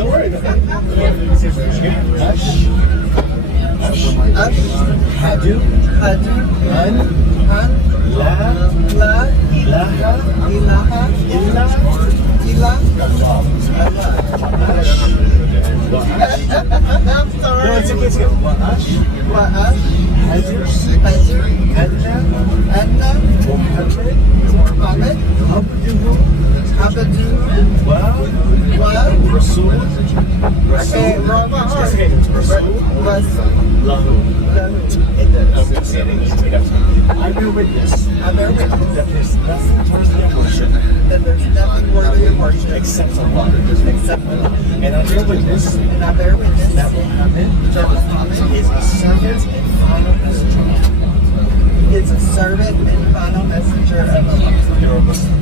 don't worry. Hadu, la ilaha illa Allah. I'm sorry. No, it's okay. It's okay. Hadu, Anna, Muhammad, Abduhu, wa Rasul. I bear witness that there's nothing worthy of worship except Allah. And I bear witness that Muhammad is a servant and final messenger. It's a servant and final messenger of Allah. You're a Muslim.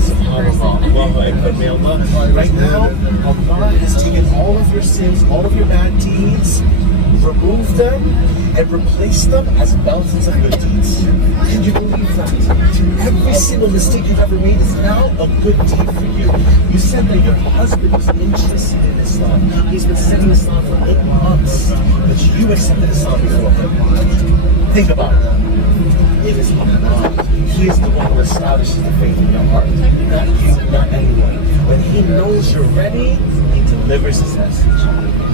SubhanAllah. Allahu Akbar. May Allah. Right now, Allah has taken all of your sins, all of your bad deeds, removed them, and replaced them as mountains of good deeds. Can you believe that? Every single mistake you've ever made is now a good deed for you. You said that your husband was interested in Islam. He's been studying Islam for 8 months, but you accepted Islam before him. Think about it. It is Allah. He is the one who establishes the faith in your heart. Not you, not anyone. When He knows you're ready, He delivers His message.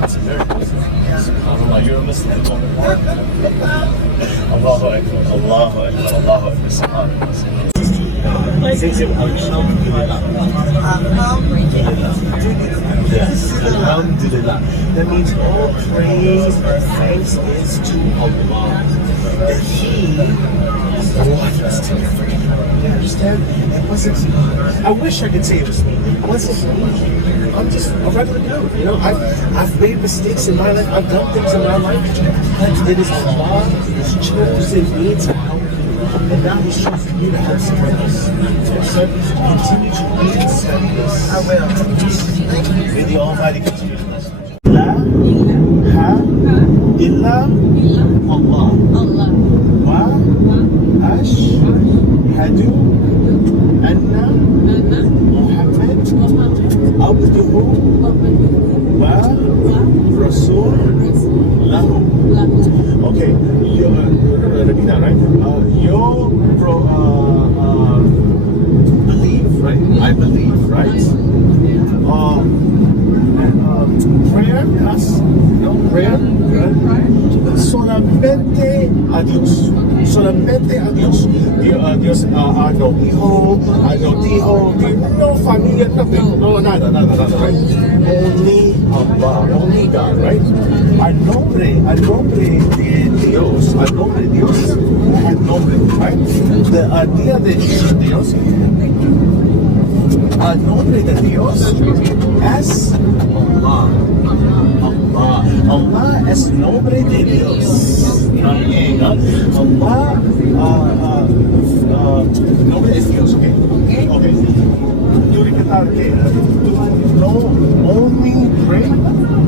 It's a miracle. SubhanAllah, you're a Muslim. Allahu Akbar, Allahu Akbar, Allahu Akbar, SubhanAllah. Yes, Alhamdulillah. That means all praise and thanks is to Allah. That He brought us together. You understand? It wasn't me. I wish I could say it was me. It wasn't me. I'm just a regular dude. You know, I've made mistakes in my life. I've done things in my life. But it is Allah who's chosen me to help you. And now He's chosen you to help someone else. So continue to read and study this. I will. May the Almighty continue to bless you. La ilaha illa Allah. Wa ashhadu anna Muhammad abduhu wa rasulahu. Okay, repeat that, right? You believe, right? I believe, right? Prayer, yes? No, prayer? Good. Solamente a Dios. Solamente a Dios. Dios, no hijo, no tío, no familia, nothing. No, nada, right? Only Allah, only God, right? Al nombre de Dios, el nombre, right? The idea de Dios, el nombre de Dios es Allah. Allah es nombre de Dios. Allah, nombre es Dios, okay? Okay. Yo repetir que no only pray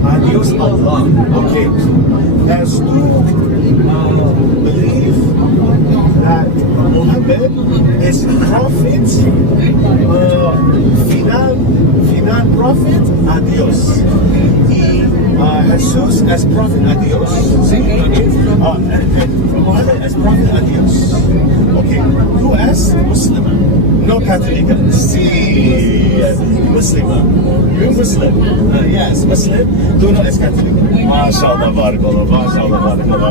a Dios Allah, okay? As you believe that Muhammad is prophet, final prophet a Dios. Jesus as prophet a Dios. See? Okay? And Muhammad as prophet a Dios. Okay. You as Muslim. No Catholic. See? Muslim. You're Muslim. Yes, Muslim. Do not as Catholic. MashaAllah, barakallah. MashaAllah, barakallah.